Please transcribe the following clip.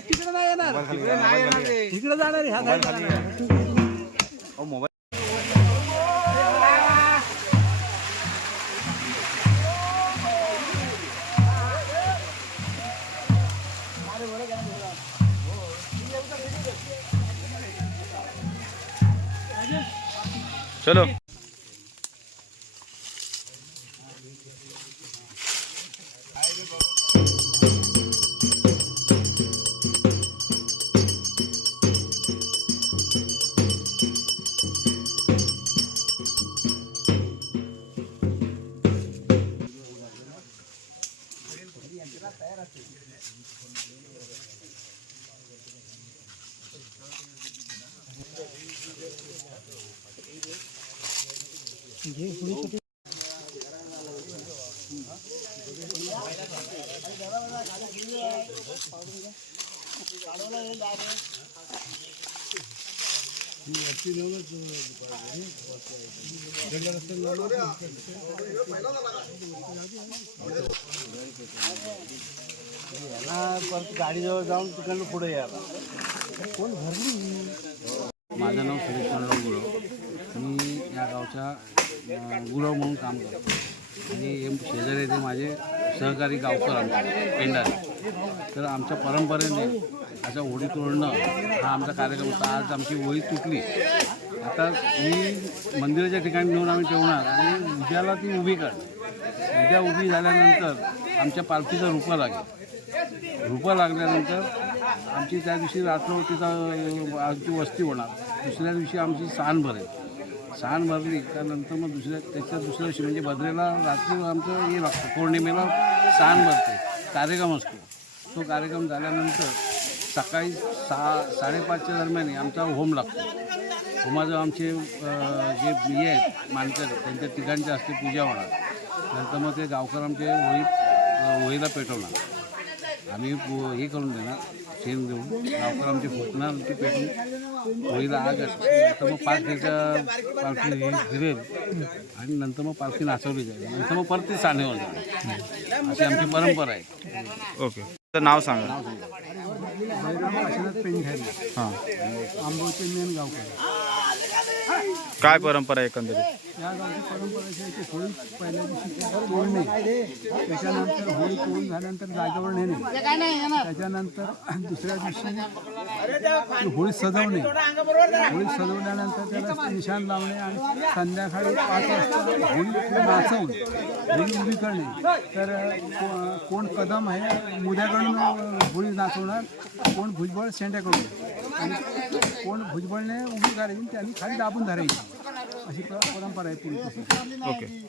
तिकडे नाही येणार, तिकडे जाणार ह्या मोबाईल. चलो गाडीजवळ जाऊन तिकडनं पुढे यायला कोण भरली. माझं नाव सुरेश चंद्रराव गुरव. मी या गावचा गुरव म्हणून काम करतो आणि शेजारी ते माझे सहकारी गावकर आमचे पेंडारे. तर आमच्या परंपरेने असं होळी तोडणं हा आमचा कार्यक्रम होता. आज आमची होळी तुटली. आता ही मंदिराच्या ठिकाणी नेऊन आम्ही ठेवणार आणि उद्याला ती उभी करणार. उद्या उभी झाल्यानंतर आमच्या पालखीचं रूपं लागेल. रूपं लागल्यानंतर आमची त्या दिवशी रात्र तिथं आमची वस्ती होणार. दुसऱ्या दिवशी आमची सांड भरेल. सांड भरली त्यानंतर मग त्याच्या दुसऱ्या दिवशी म्हणजे भद्रेला रात्री आमचं हे लागतं. पौर्णिमेला सांड भरते. कार्यक्रम असतो. तो कार्यक्रम झाल्यानंतर सकाळी 6-5च्या दरम्यान आमचा होम लागतो. होमाचं आमचे जे हे आहेत मानकर त्यांच्या ठिकाणच्या असते पूजा होणार. नंतर मग ते गावकर आमचे होळीला पेटवणार. आम्ही हे करून देणार शेण देऊन. गावकर आमची फुटणार ती पेटून होळीला आग असते. नंतर मग पालखी फिरेल आणि नंतर मग पालखी नाचवली जाईल. नंतर मग परत ती सानेवर जाईल. अशी आमची परंपरा आहे. ओके, तर नाव सांगा. हां, आंबोचे मेन गावकर. काय परंपरा आहे एकंदरीत? या गावची परंपरा अशी आहे की होळी पहिल्या दिवशी तोडणे, त्याच्यानंतर होळी तोडून झाल्यानंतर जागेवर नेणे, त्याच्यानंतर दुसऱ्या दिवशी होळी सजवणे, होळी सजवल्यानंतर त्याला निशाण लावणे आणि संध्याकाळी 5 वाजता होळी नाचवून होळी उभी करणे. तर कोण कदम आहे मुद्याकडून होळी नाचवणार, कोण भुजबळ शेंड्याकडून, आणि कोण भुजबळने उभी करायची त्यांनी खाली दाबून धरायची. अशी परंपरा आहे पूर्वी. ओके.